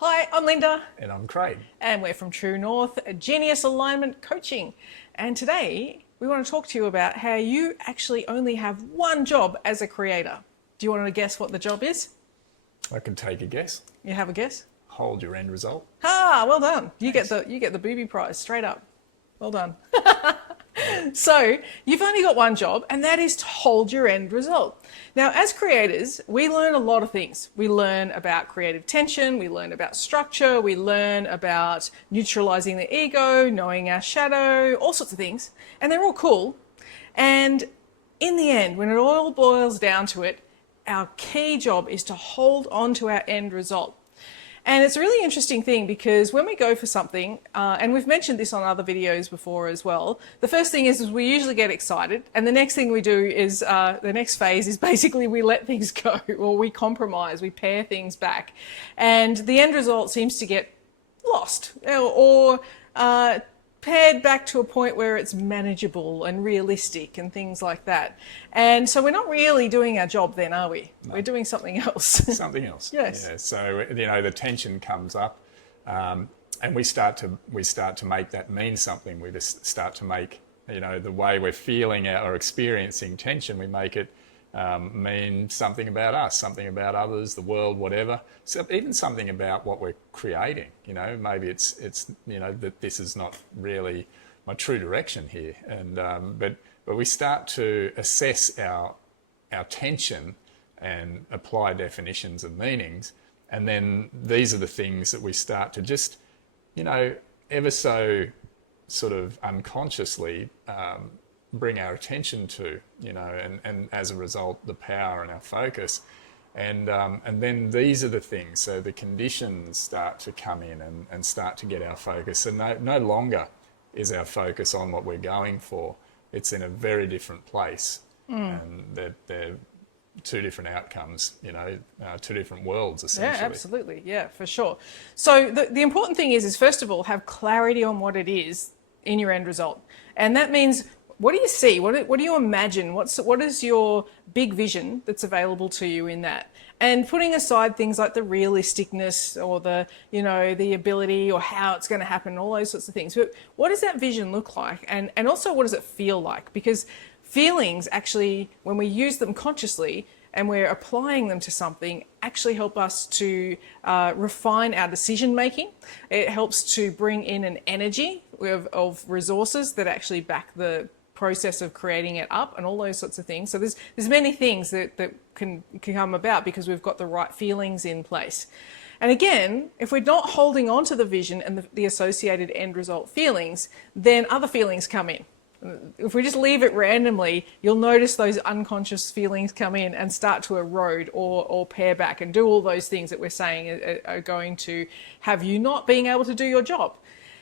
Hi, I'm Linda. And I'm Craig. And we're from True North, Genius Alignment Coaching. And today we want to talk to you about how you actually only have one job as a creator. Do you want to guess what the job is? I can take a guess. You have a guess? Hold your end result. Ah, well done. You Thanks. get the booby prize straight up. Well done. So you've only got one job, and that is to hold your end result. Now, as creators, we learn a lot of things. We learn about creative tension, we learn about structure, we learn about neutralizing the ego, knowing our shadow, all sorts of things. And they're all cool. And in the end, when it all boils down to it, our key job is to hold on to our end result. And it's a really interesting thing because when we go for something, and we've mentioned this on other videos before as well, the first thing is we usually get excited, and the next thing we do is, the next phase is basically we let things go, or we compromise, we pare things back. And the end result seems to get lost, or pared back to a point where it's manageable and realistic and things like that. And so we're not really doing our job then, are we? No. We're doing something else. Something else. Yes. Yeah. So, the tension comes up, and we start to make that mean something. We just start to make, the way we're feeling or experiencing tension, we make it mean something about us, something about others, the world, whatever. So even something about what we're creating. Maybe it's that this is not really my true direction here, and but we start to assess our tension and apply definitions and meanings, and then these are the things that we start to just ever so sort of unconsciously bring our attention to, and as a result, the power and our focus. And then these are the things, so the conditions start to come in and start to get our focus. And no longer is our focus on what we're going for. It's in a very different place. And they're two different outcomes, two different worlds, essentially. Yeah, absolutely. Yeah, for sure. So the important thing is first of all, have clarity on what it is in your end result. And that means, what do you see? What do you imagine? What is your big vision that's available to you in that? And putting aside things like the realisticness or the ability or how it's going to happen, all those sorts of things. But what does that vision look like? And also, what does it feel like? Because feelings actually, when we use them consciously and we're applying them to something, actually help us to refine our decision making. It helps to bring in an energy of resources that actually back the process of creating it up and all those sorts of things. So there's many things that can come about because we've got the right feelings in place. And again, if we're not holding on to the vision and the associated end result feelings, then other feelings come in. If we just leave it randomly, you'll notice those unconscious feelings come in and start to erode or pare back and do all those things that we're saying are going to have you not being able to do your job.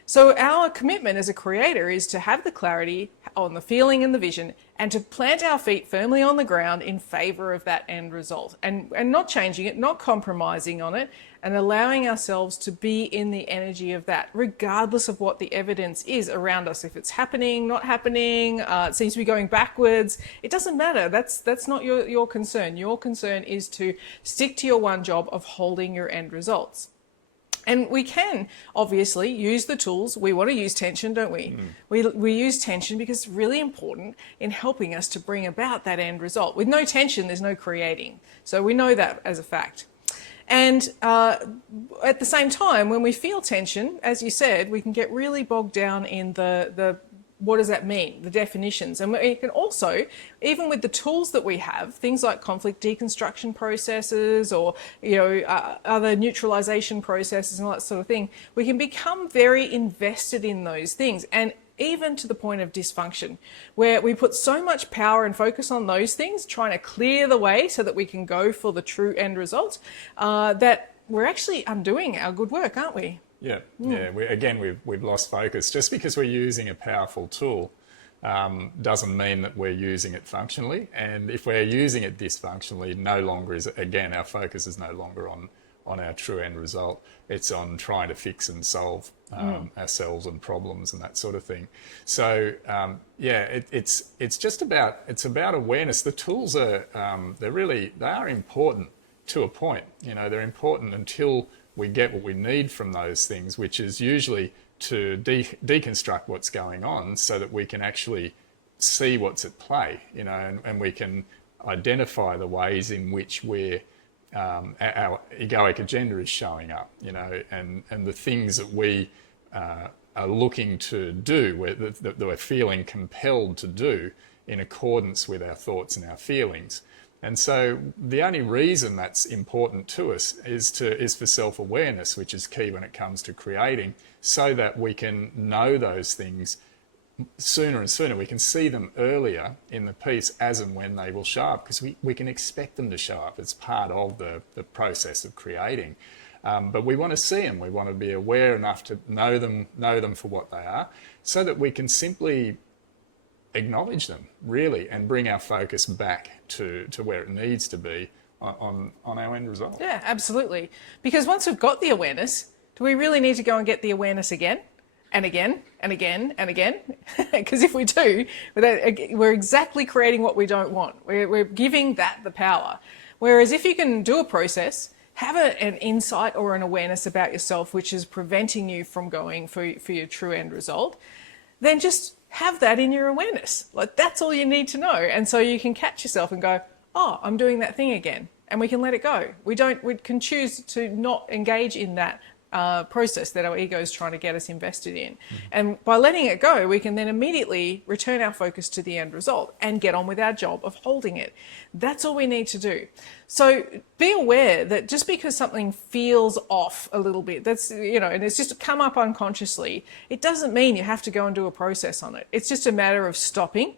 So our commitment as a creator is to have the clarity on the feeling and the vision and to plant our feet firmly on the ground in favor of that end result and not changing it, not compromising on it, and allowing ourselves to be in the energy of that, regardless of what the evidence is around us. If it's happening, not happening, it seems to be going backwards, it doesn't matter. That's not your concern. Your concern is to stick to your one job of holding your end results. And we can obviously use the tools. We want to use tension, don't we? We use tension because it's really important in helping us to bring about that end result. With no tension, there's no creating. So we know that as a fact. And at the same time, when we feel tension, as you said, we can get really bogged down in the what does that mean, the definitions. And we can also, even with the tools that we have, things like conflict deconstruction processes or other neutralization processes and all that sort of thing, we can become very invested in those things, and even to the point of dysfunction, where we put so much power and focus on those things, trying to clear the way so that we can go for the true end result, that we're actually undoing our good work, aren't we? Yeah. We've lost focus. Just because we're using a powerful tool doesn't mean that we're using it functionally. And if we're using it dysfunctionally, no longer is, again, our focus is no longer on our true end result. It's on trying to fix and solve ourselves and problems and that sort of thing. So it's just about awareness. The tools are they are important to a point. They're important until we get what we need from those things, which is usually to deconstruct what's going on so that we can actually see what's at play, and we can identify the ways in which our egoic agenda is showing up, and the things that we are looking to do, that we're feeling compelled to do in accordance with our thoughts and our feelings. And so the only reason that's important to us is for self-awareness, which is key when it comes to creating, so that we can know those things sooner and sooner. We can see them earlier in the piece as and when they will show up, because we can expect them to show up. It's part of the process of creating. But we want to see them. We want to be aware enough to know them for what they are, so that we can simply acknowledge them, really, and bring our focus back to where it needs to be on our end result. Yeah, absolutely. Because once we've got the awareness, do we really need to go and get the awareness again? And again, and again, and again? Because if we do, we're exactly creating what we don't want. We're giving that the power. Whereas if you can do a process, have an insight or an awareness about yourself which is preventing you from going for your true end result, then just have that in your awareness. Like, that's all you need to know. And so you can catch yourself and go, oh, I'm doing that thing again. And we can let it go. We can choose to not engage in that process that our ego is trying to get us invested in. And by letting it go, we can then immediately return our focus to the end result and get on with our job of holding it. That's all we need to do. So be aware that just because something feels off a little bit, that's, and it's just come up unconsciously, it doesn't mean you have to go and do a process on it. It's just a matter of stopping,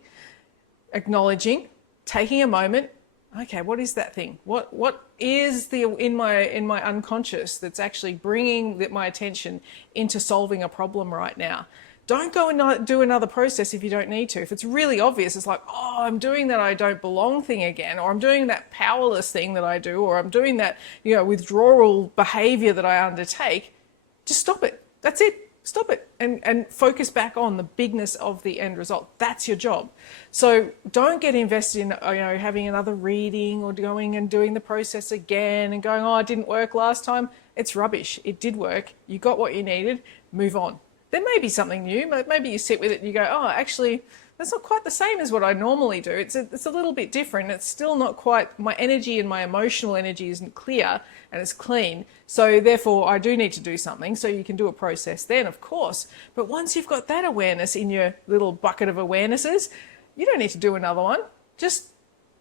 acknowledging, taking a moment. Okay, what is that thing? What is in my unconscious that's actually bringing my attention into solving a problem right now? Don't go and do another process if you don't need to. If it's really obvious, it's like, oh, I'm doing that I don't belong thing again, or I'm doing that powerless thing that I do, or I'm doing that withdrawal behavior that I undertake. Just stop it. That's it. Stop it and focus back on the bigness of the end result. That's your job. So don't get invested in having another reading or going and doing the process again and going, oh, it didn't work last time. It's rubbish. It did work. You got what you needed. Move on. There may be something new. Maybe you sit with it and you go, oh, actually, that's not quite the same as what I normally do. It's a little bit different. It's still not quite, my energy and my emotional energy isn't clear and it's clean. So therefore I do need to do something. So you can do a process then, of course. But once you've got that awareness in your little bucket of awarenesses, you don't need to do another one. Just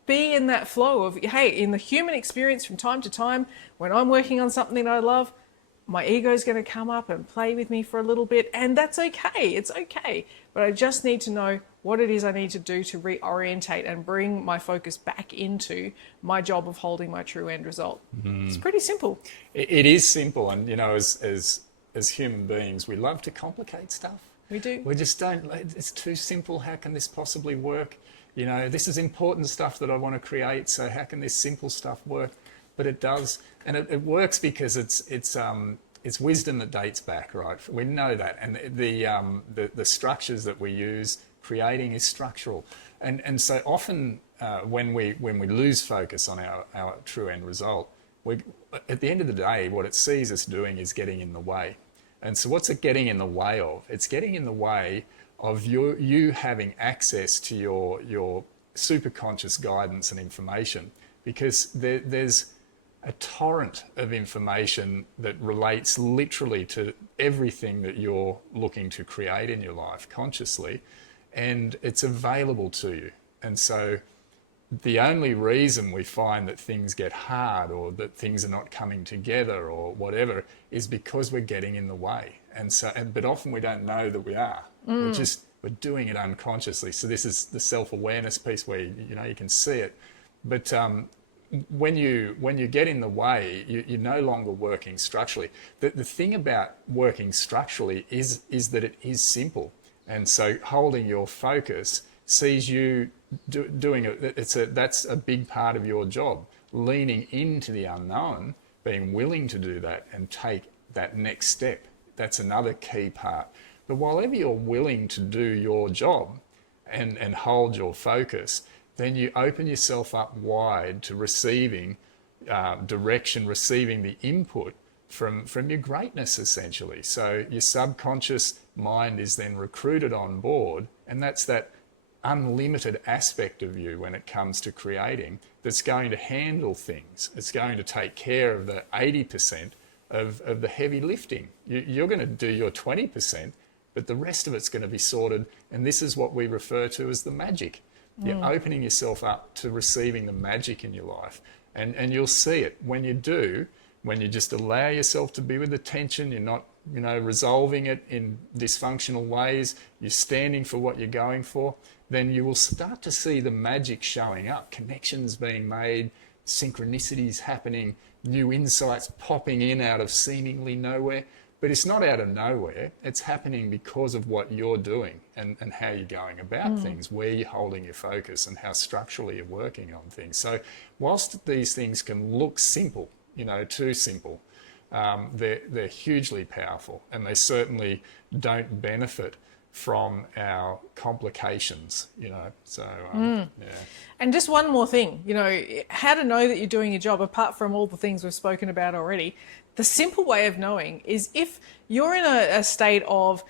be in that flow of, hey, in the human experience from time to time, when I'm working on something that I love, my ego is going to come up and play with me for a little bit, and that's okay. It's okay. But I just need to know what it is I need to do to reorientate and bring my focus back into my job of holding my true end result. It's pretty simple. It is simple, and as human beings, we love to complicate stuff. We do. We just don't. It's too simple. How can this possibly work? This is important stuff that I want to create. So how can this simple stuff work? But it does, and it works because it's wisdom that dates back, right? We know that, and the structures that we use creating is structural, and so often when we lose focus on our true end result, at the end of the day, what it sees us doing is getting in the way. And so what's it getting in the way of? It's getting in the way of you having access to your superconscious guidance and information, because there's a torrent of information that relates literally to everything that you're looking to create in your life consciously, and it's available to you. And so the only reason we find that things get hard or that things are not coming together or whatever is because we're getting in the way. But often we don't know that we are. We're doing it unconsciously. So this is the self-awareness piece where you can see it. But when you get in the way, you're no longer working structurally. The thing about working structurally is that it is simple. And so holding your focus sees you doing it. That's a big part of your job. Leaning into the unknown, being willing to do that and take that next step. That's another key part. But while you're willing to do your job and hold your focus, then you open yourself up wide to receiving direction, receiving the input from your greatness, essentially. So your subconscious mind is then recruited on board, and that's that unlimited aspect of you when it comes to creating that's going to handle things. It's going to take care of the 80% of the heavy lifting. You're going to do your 20%, but the rest of it's going to be sorted, and this is what we refer to as the magic. You're opening yourself up to receiving the magic in your life, and you'll see it when you do. When you just allow yourself to be with the tension, you're not, resolving it in dysfunctional ways, you're standing for what you're going for, then you will start to see the magic showing up, connections being made, synchronicities happening, new insights popping in out of seemingly nowhere. But it's not out of nowhere, it's happening because of what you're doing and how you're going about things, where you're holding your focus and how structurally you're working on things. So whilst these things can look simple, too simple, they're hugely powerful, and they certainly don't benefit from our complications, so yeah. And just one more thing, how to know that you're doing your job, apart from all the things we've spoken about already. The simple way of knowing is if you're in a state of,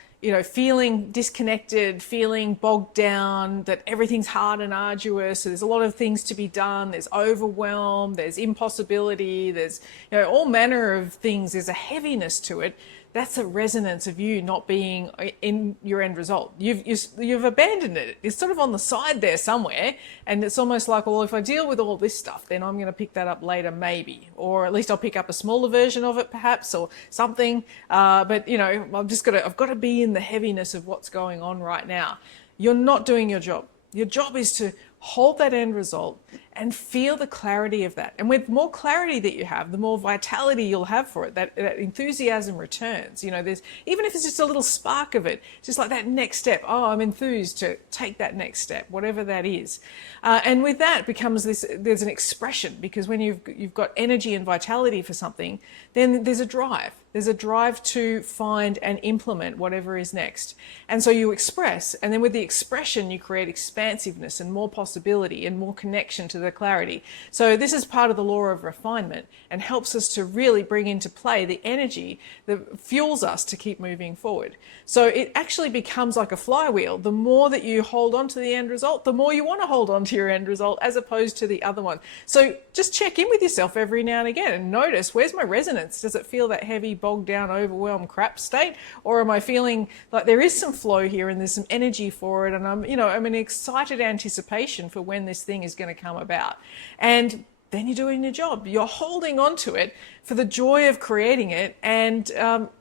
feeling disconnected, feeling bogged down, that everything's hard and arduous, so there's a lot of things to be done, there's overwhelm, there's impossibility, there's, all manner of things, there's a heaviness to it. That's a resonance of you not being in your end result. You've abandoned it. It's sort of on the side there somewhere, and it's almost like, well, if I deal with all this stuff, then I'm going to pick that up later, maybe, or at least I'll pick up a smaller version of it, perhaps, or something. But I've got to be in the heaviness of what's going on right now. You're not doing your job. Your job is to hold that end result and feel the clarity of that. And with more clarity that you have, the more vitality you'll have for it, that enthusiasm returns. There's, even if it's just a little spark of it, just like that next step. Oh, I'm enthused to take that next step, whatever that is. And with that becomes there's an expression, because when you've got energy and vitality for something, then there's a drive. There's a drive to find and implement whatever is next. And so you express, and then with the expression, you create expansiveness and more possibility and more connection to the clarity. So this is part of the law of refinement and helps us to really bring into play the energy that fuels us to keep moving forward. So it actually becomes like a flywheel. The more that you hold on to the end result, the more you want to hold on to your end result, as opposed to the other one. So just check in with yourself every now and again and notice, where's my resonance? Does it feel that heavy, bogged down, overwhelmed crap state? Or am I feeling like there is some flow here and there's some energy for it, and I'm in excited anticipation for when this thing is going to come about? And then you're doing your job. You're holding on to it for the joy of creating it, and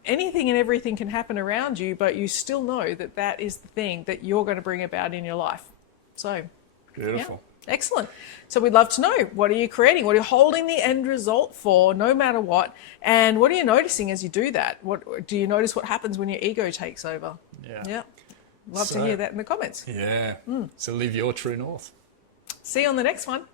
anything and everything can happen around you, but you still know that that is the thing that you're going to bring about in your life. So Beautiful. Yeah. Excellent. So we'd love to know, what are you creating? What are you holding the end result for, no matter what? And what are you noticing as you do that? What do you notice? What happens when your ego takes over? Yeah. Love to hear that in the comments. Yeah. So live your true north. See you on the next one.